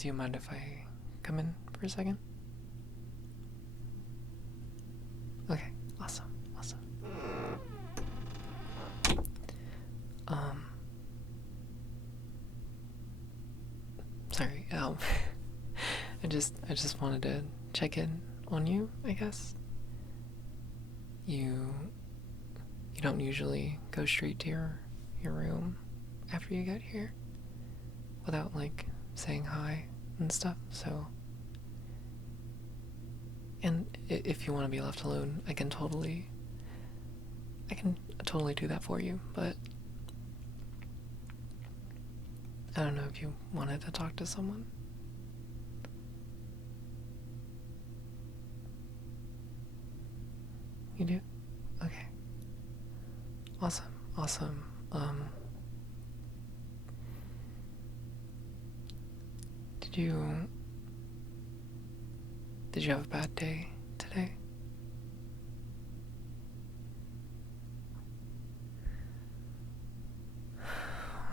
Do you mind if I come in for a second? Okay, awesome, awesome. Sorry, I just wanted to check in on you, I guess. You don't usually go straight to your room after you get here without like saying hi and stuff, so and if you want to be left alone, I can totally do that for you, but I don't know if you wanted to talk to someone. You do? Okay. Awesome, awesome. Did you have a bad day today?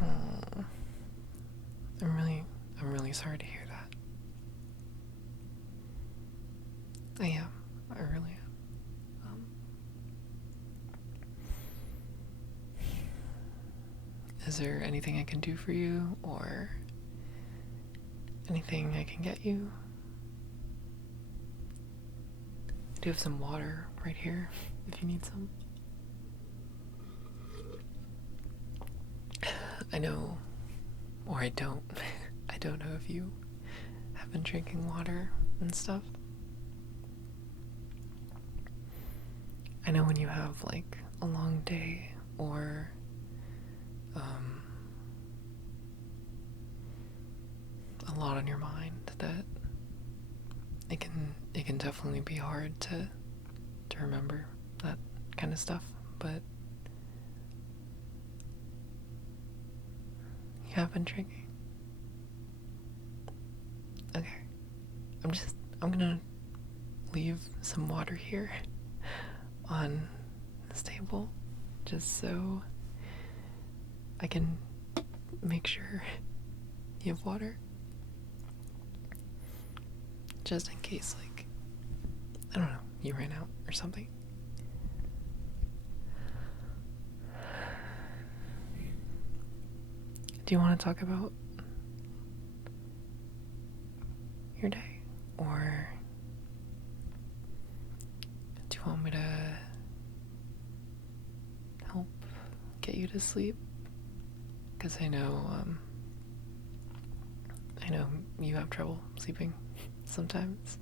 Oh, I'm really sorry to hear that. I am. I really am. Is there anything I can do for you, or anything I can get you? I do have some water right here if you need some. I know, or I don't. I don't know if you have been drinking water and stuff. I know when you have like a long day or a lot on your mind that it can definitely be hard to remember that kind of stuff, but you have been drinking. Okay. I'm gonna leave some water here on this table just so I can make sure you have water. Just in case, like, I don't know, you ran out or something. Do you want to talk about your day? Or do you want me to help get you to sleep? Because I know you have trouble sleeping sometimes.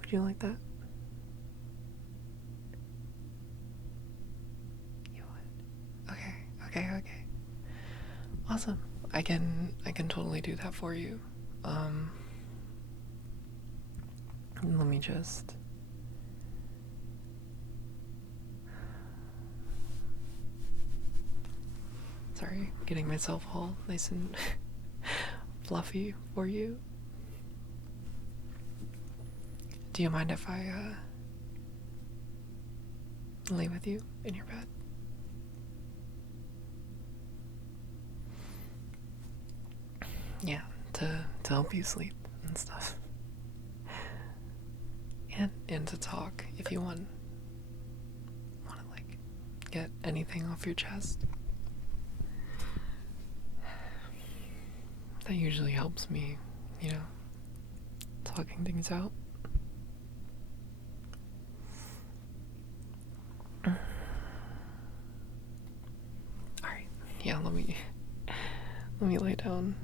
Would you like that? You would? Okay. Awesome. I can totally do that for you. Let me just Sorry, getting myself all nice and fluffy for you. Do you mind if I lay with you in your bed? Yeah, to help you sleep and stuff. And to talk if you want to like get anything off your chest. That usually helps me, talking things out. Alright, yeah, let me lay down.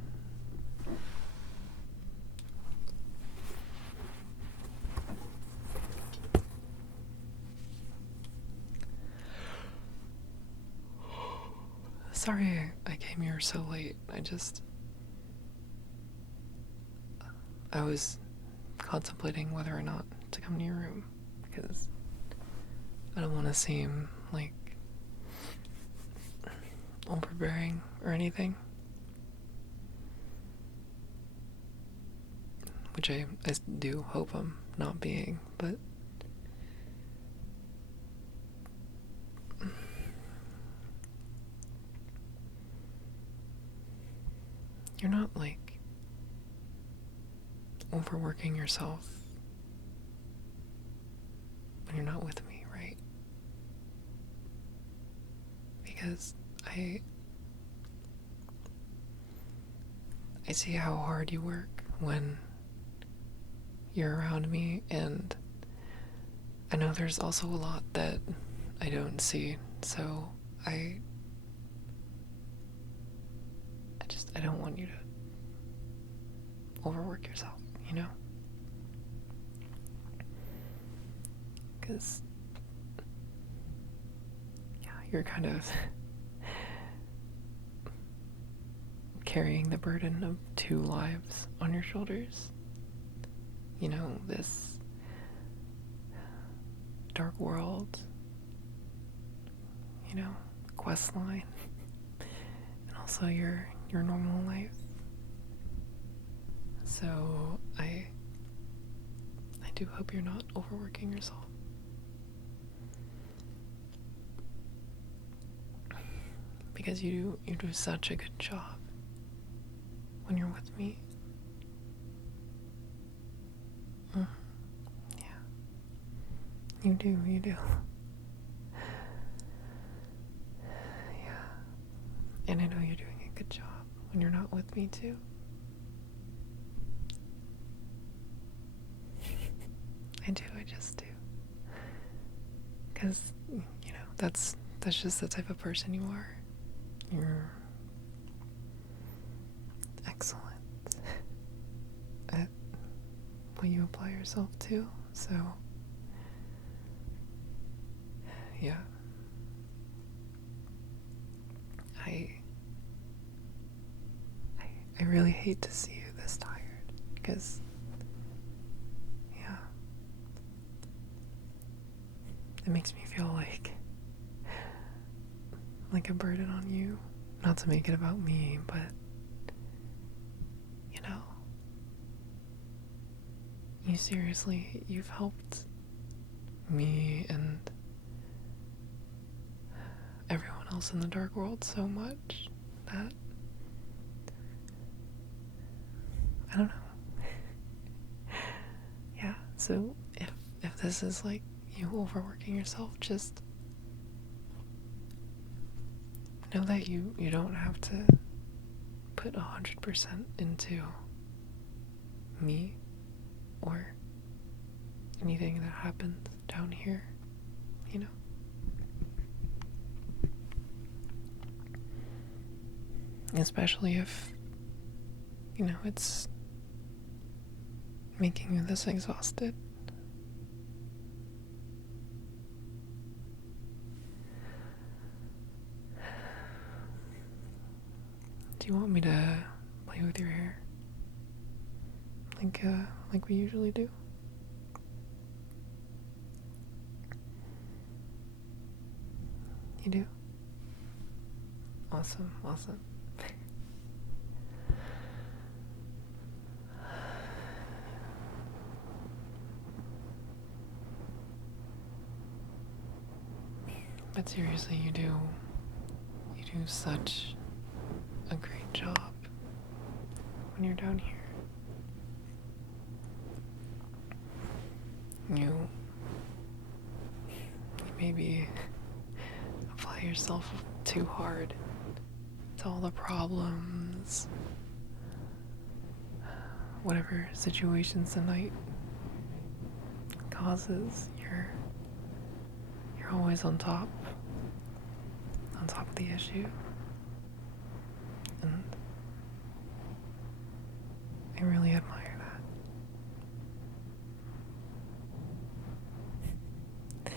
Sorry I came here so late. I was contemplating whether or not to come to your room because I don't want to seem like overbearing or anything. Which I do hope I'm not being, but overworking yourself when you're not with me, right? Because I see how hard you work when you're around me, and I know there's also a lot that I don't see, so I don't want you to overwork yourself, you know? Because, yeah, you're kind of carrying the burden of two lives on your shoulders. You know, this dark world, you know, quest line, and also your normal life. So I do hope you're not overworking yourself. Because you do such a good job when you're with me. Yeah. You do. Yeah. And I know you're doing a good job when you're not with me too. I just do. Because, you know, that's just the type of person you are. You're excellent at what you apply yourself to, so yeah. I really hate to see you this tired, because yeah, it makes me feel like a burden on you. Not to make it about me, but you know, you've helped me and everyone else in the dark world so much that I don't know. Yeah, so if this is like you overworking yourself, just know that you don't have to put 100% into me or anything that happens down here, you know? Especially if, you know, it's making you this exhausted. Do you want me to play with your hair? Like we usually do? You do? Awesome. But seriously, you do such a great job when you're down here. You maybe apply yourself too hard to all the problems, whatever situations the night causes. You're always on top of the issue, and I really admire that.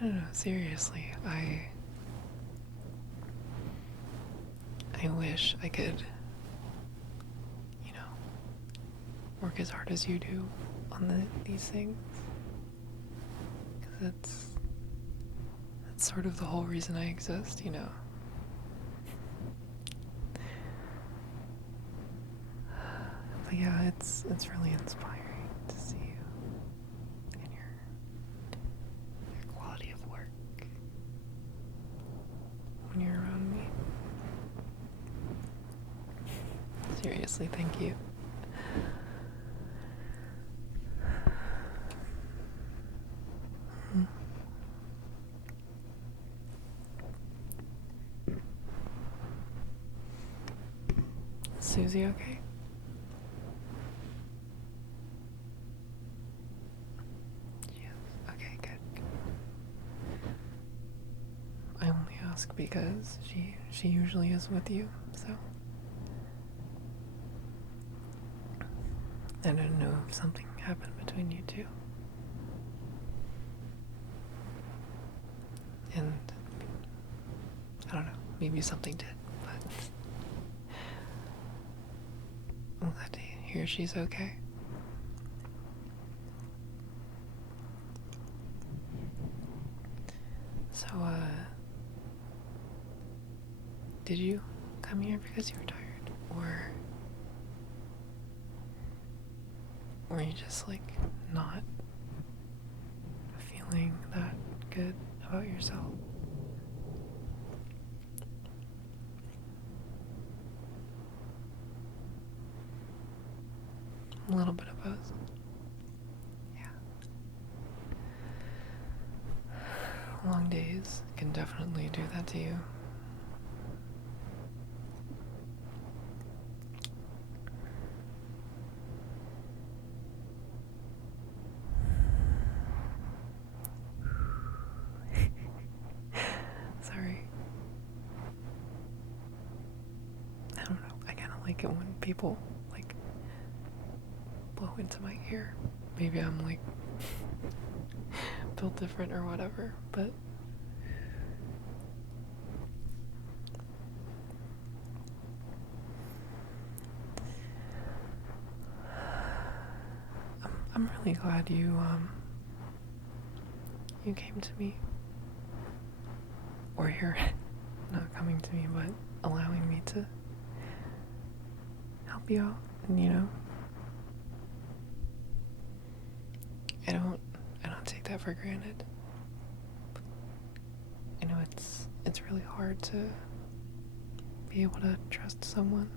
No, seriously, I wish I could, you know, work as hard as you do on these things, because that's sort of the whole reason I exist, you know. But yeah, it's really inspiring to see you and your quality of work when you're around me. Seriously, thank you. Susie okay? Yes. Okay, good. I only ask because she usually is with you, so I don't know if something happened between you two. And I don't know, maybe something did, but I'm glad to hear she's okay. So, did you come here because you were tired? Or were you just, like, not feeling that good about yourself? A little bit of both. Yeah. Long days can definitely do that to you. Sorry. I don't know. I kind of like it when people, like, blow into my ear. Maybe I'm, like, built different or whatever, but I'm really glad you came to me. Or you're not coming to me, but allowing me to help you out. And I don't take that for granted. I know it's really hard to be able to trust someone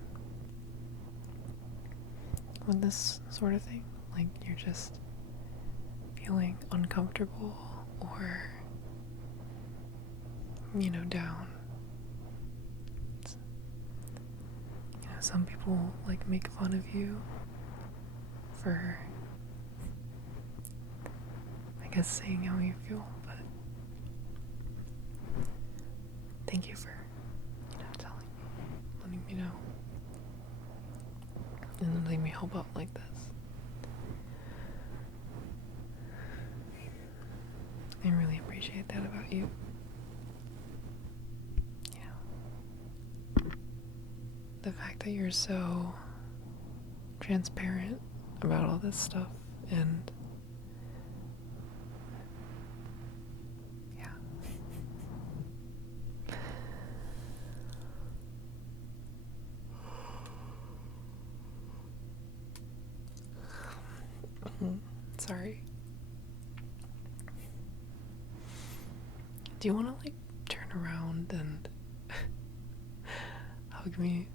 with this sort of thing. Like, you're just feeling uncomfortable or, down. Some people, like, make fun of you for, I guess, saying how you feel, but thank you for, telling me, letting me know, and then letting me help out like this. I really appreciate that about you. The fact that you're so transparent about all this stuff, and yeah. Sorry. Do you want to, like, turn around and hug me?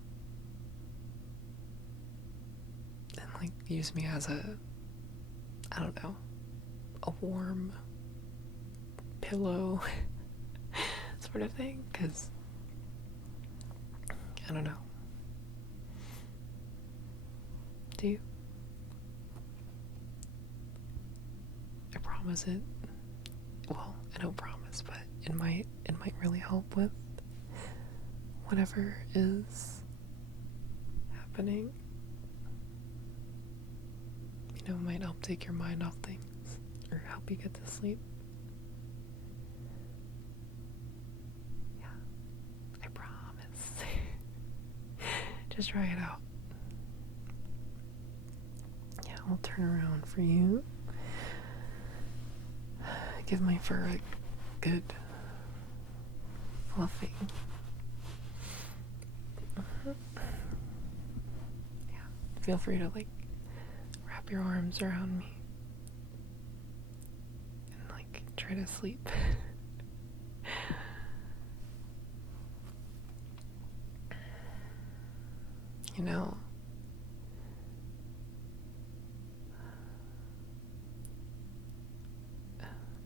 And, like, use me as I don't know, a warm pillow sort of thing? Because, I don't know. Do you? I promise it. Well, I don't promise, but it might really help with whatever is happening. It might help take your mind off things or help you get to sleep. Yeah, I promise. Just try it out. Yeah, I'll turn around for you. Give my fur a good fluffing. Yeah, feel free to, like, wrap your arms around me and, like, try to sleep.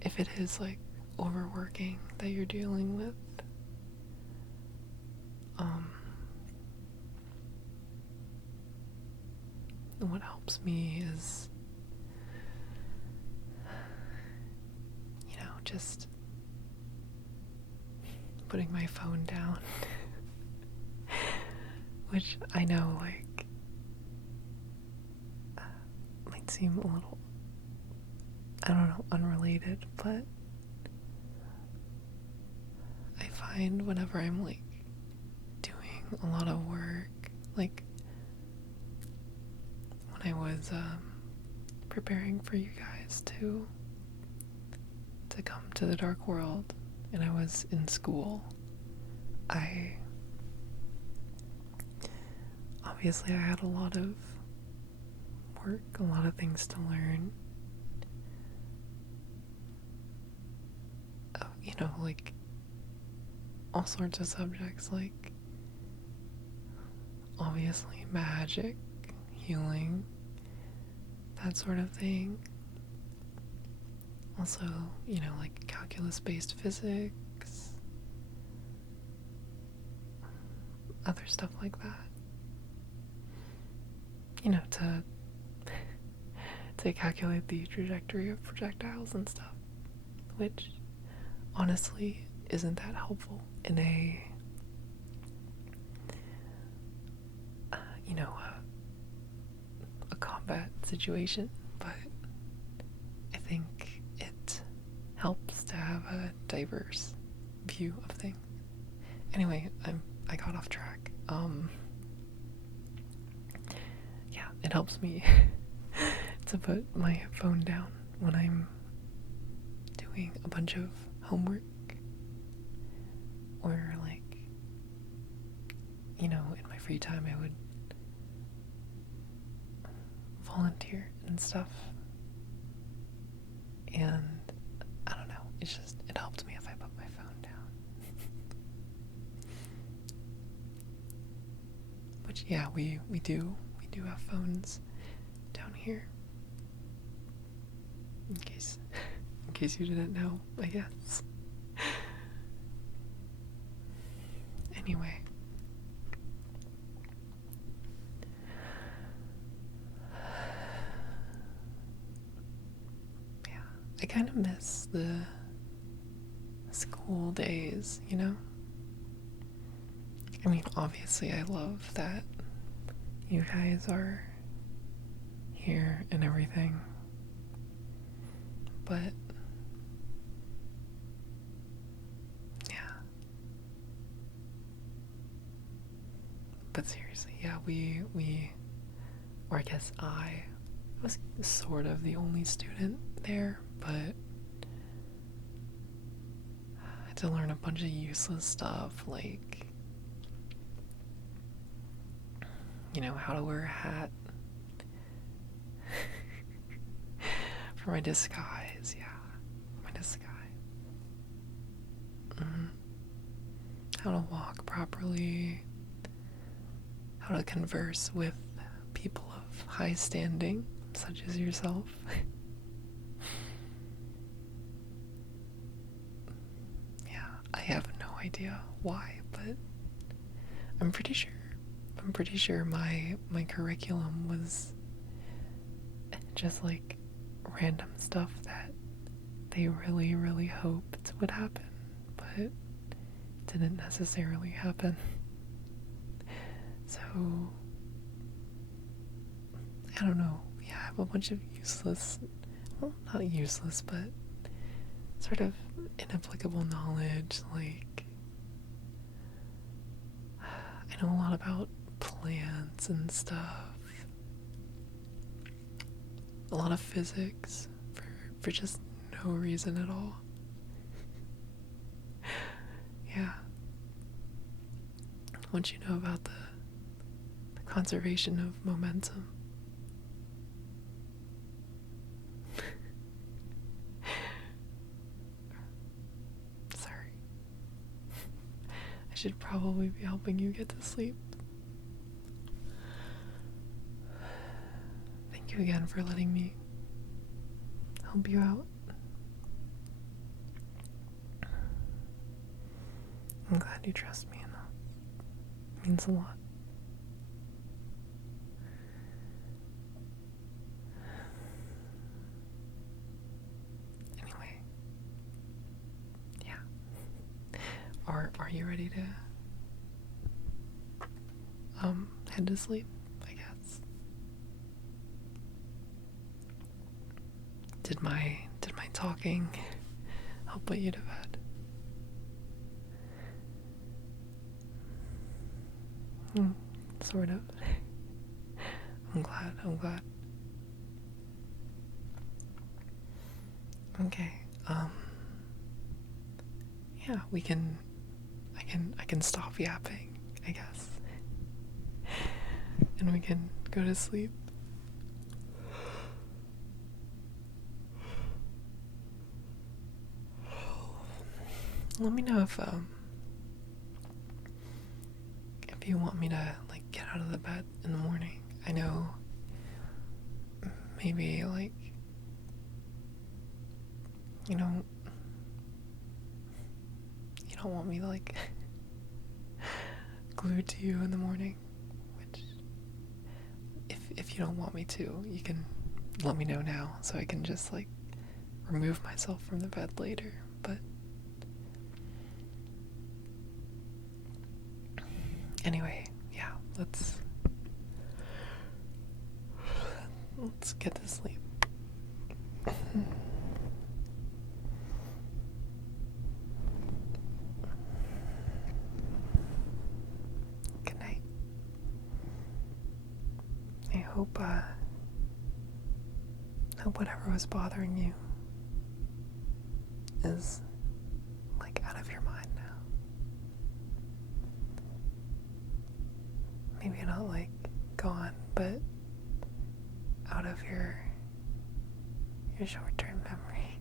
If it is, like, overworking that you're dealing with, helps me is, just putting my phone down. Which I know, like, might seem a little, I don't know, unrelated, but I find whenever I'm, like, doing a lot of work, like, when I was, preparing for you guys to come to the dark world, and I was in school, obviously I had a lot of work, a lot of things to learn. Like all sorts of subjects, like obviously magic, healing, that sort of thing. Also, like calculus-based physics, other stuff like that. To calculate the trajectory of projectiles and stuff, which honestly isn't that helpful in a combat situation, but I think it helps to have a diverse view of things. Anyway, I got off track. Yeah, it helps me to put my phone down when I'm doing a bunch of homework, or like, in my free time I would volunteer and stuff, and I don't know, it helped me if I put my phone down. Which, yeah, we do have phones down here, in case you didn't know, I guess. Anyway, yeah, I kind of miss the school days, I mean, obviously I love that you guys are here and everything, but yeah. But seriously, yeah, we or I guess I was sort of the only student there, but I had to learn a bunch of useless stuff, like, how to wear a hat for my disguise, yeah, my disguise. How to walk properly, how to converse with people of high standing, such as yourself. Yeah, I have no idea why, but I'm pretty sure my curriculum was just like random stuff that they really, really hoped would happen, but didn't necessarily happen. So, I don't know. Yeah, I have a bunch of useless, well, not useless, but sort of inapplicable knowledge. Like, I know a lot about plants and stuff. A lot of physics for just no reason at all. Yeah. Once you know about the conservation of momentum. Sorry. I should probably be helping you get to sleep. Thank you again for letting me help you out. I'm glad you trust me enough. It means a lot. are you ready to head to sleep, I guess? Did my talking help put you to bed? Sort of. I'm glad. Okay, yeah, I can stop yapping, I guess. And we can go to sleep. Let me know if you want me to like get out of the bed in the morning. I know maybe like you know you don't want me like glued to you in the morning, which if you don't want me to, you can let me know now so I can just like remove myself from the bed later. But anyway, yeah, let's get to sleep. Good night. I hope whatever was bothering you is like out of your mind now. Maybe not like gone, but out of your short-term memory.